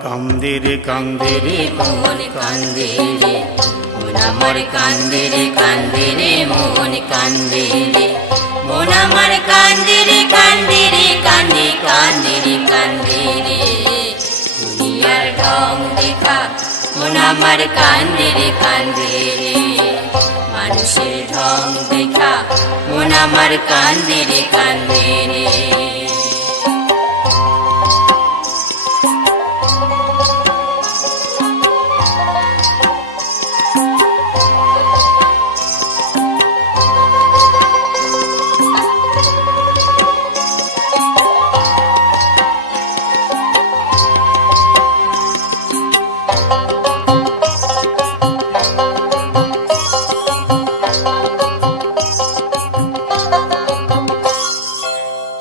কান্দে রে কান্দে রে মন কান্দে রে মন আমার কান্দে রে কান্দে রে মন কান্দে রে মন আমার কান্দে রে কান্দে রে কান্দে কান্দে রে কান্দে রে দুনিয়ার ঢং দেখা মন আমার কান্দে রে কান্দে রে মানুষের ঢং দেখা মন আমার কান্দে রে কান্দে রে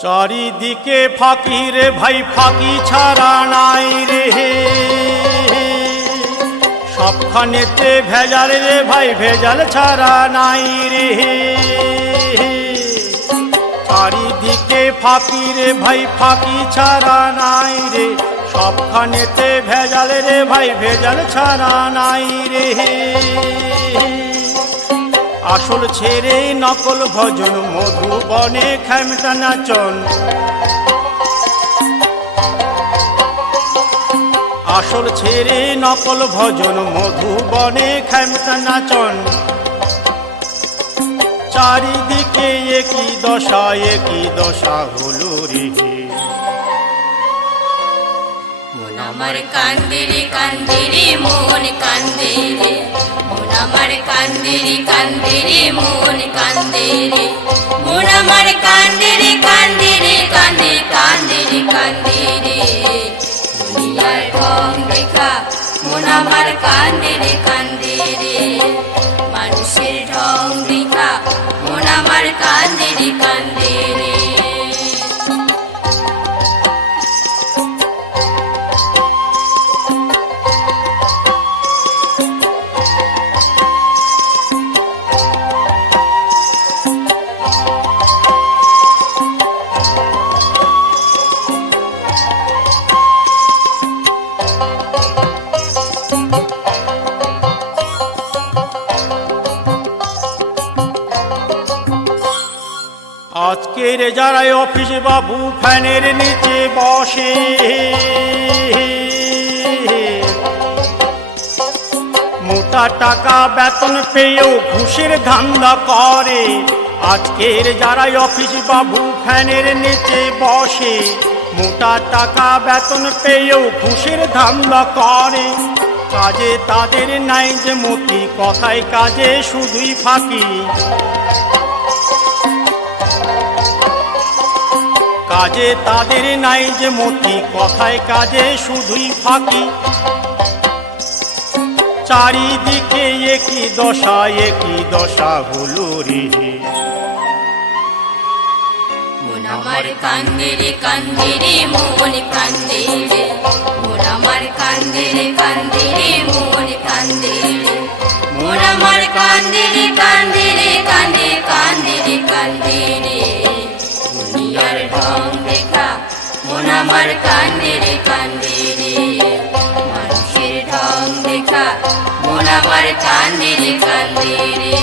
চারিদিকে ফাঁকি রে ভাই, ফাঁকি ছাড়া নাই রে, সবখানেতে ভেজাল রে ভাই, ভেজাল ছাড়া নাই রে। চারিদিকে ফাঁকি রে ভাই, ফাঁকি ছাড়া নাই রে, সবখানেতে ভেজাল রে ভাই, ভেজাল ছাড়া নাই রে। আসল ছেড়ে নকল ভজন, মধুবনে খেমটা নাচন। আসল ছেড়ে নকল ভজন, মধুবনে খেমটা নাচন। চারিদিকে একই দশা হলো রে। মন আমার কান্দে রে কান্দে রে মন কান্দে রে মন আমার কান্দে রে কান্দে রে মন কান্দে রে মন আমার কান্দে রে কান্দে রে কান্দে কান্দে রে কান্দে রে দুনিয়ার ঢং দেখা মন আমার কান্দে রে কান্দে রে মানুষের ঢং দেখা মন আমার কান্দে রে কান্দে রে আজকের যারা অফিস বাবু ফ্যানের নিচে বসে, মোটা টাকা বেতন পেয়েও ঘুষের ধান্দা করে। আজকের যারা অফিস বাবু ফ্যানের নিচে বসে, মোটা টাকা বেতন পেয়েও ঘুষের ধান্দা করে। কাজে তাদের নাই যে মতি, কথায় কাজে শুধুই ফাঁকি। কাজে তাদের নাই যে মতি, কথায় কাজে শুধুই ফাঁকি। চারিদিকে একই দশা হলো রে। মন আমার কান্দে রে কান্দে রে মন কান্দে রে মন আমার কান্দে রে কান্দে রে মন কান্দে রে মন আমার কান্দে রে কান্দে রে কান্দে কান্দে রে কান্দে রে দুনিয়ার ঢং দেখা মন আমার কান্দে রে কান্দে রে মানুষের ঢং দেখা মন আমার কান্দে রে কান্দে রে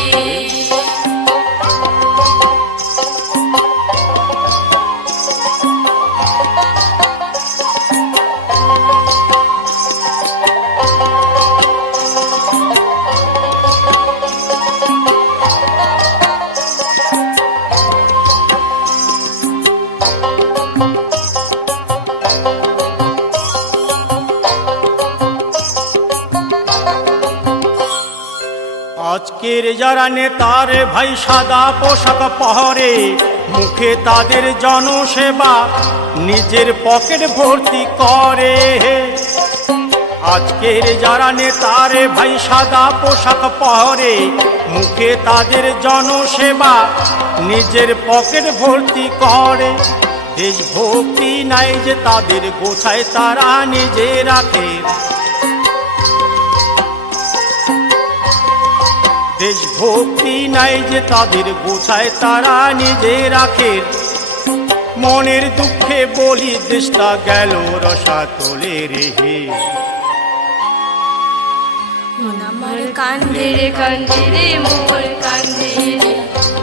আজকের যারা নেতার ভাই সাদা পোশাক পরে, মুখে তাদের জনসেবা, নিজের পকেট ভর্তি করে। আজকের যারা নেতার ভাই সাদা পোশাক পরে, মুখে তাদের জনসেবা, নিজের পকেট ভর্তি করে। দেশভক্তি নাই যে তাদের, গোছায় তারা নিজে রাখে। দেশভক্তি নাই যে তাদের, গোছায় তারা নিজে রাখে। মনের দুঃখে বলি দেশটা গেল রসাতলে রে হে। মন আমার কান্দে রে কান্দে রে মন কান্দে রে,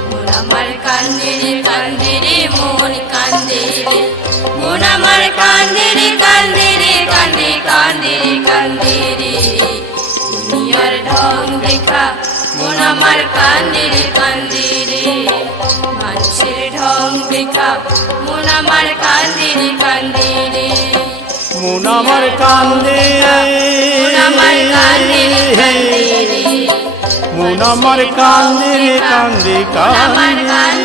মন আমার কান্দে রে কান্দে রে মন কান্দে রে, মন আমার কান্দে রে কান্দে রে কান্দে কান্দে রে কান্দে রে, দুনিয়ার ঢং দেখা মন আমার কান্দে রে কান্দে রে, মানুষের ঢং দেখা মন আমার কান্দে রে কান্দে রে, মন আমার কান্দে মন আমার কান্দে রে কান্দে রে, মন আমার কান্দে রে কান্দে মন আমার কান্দে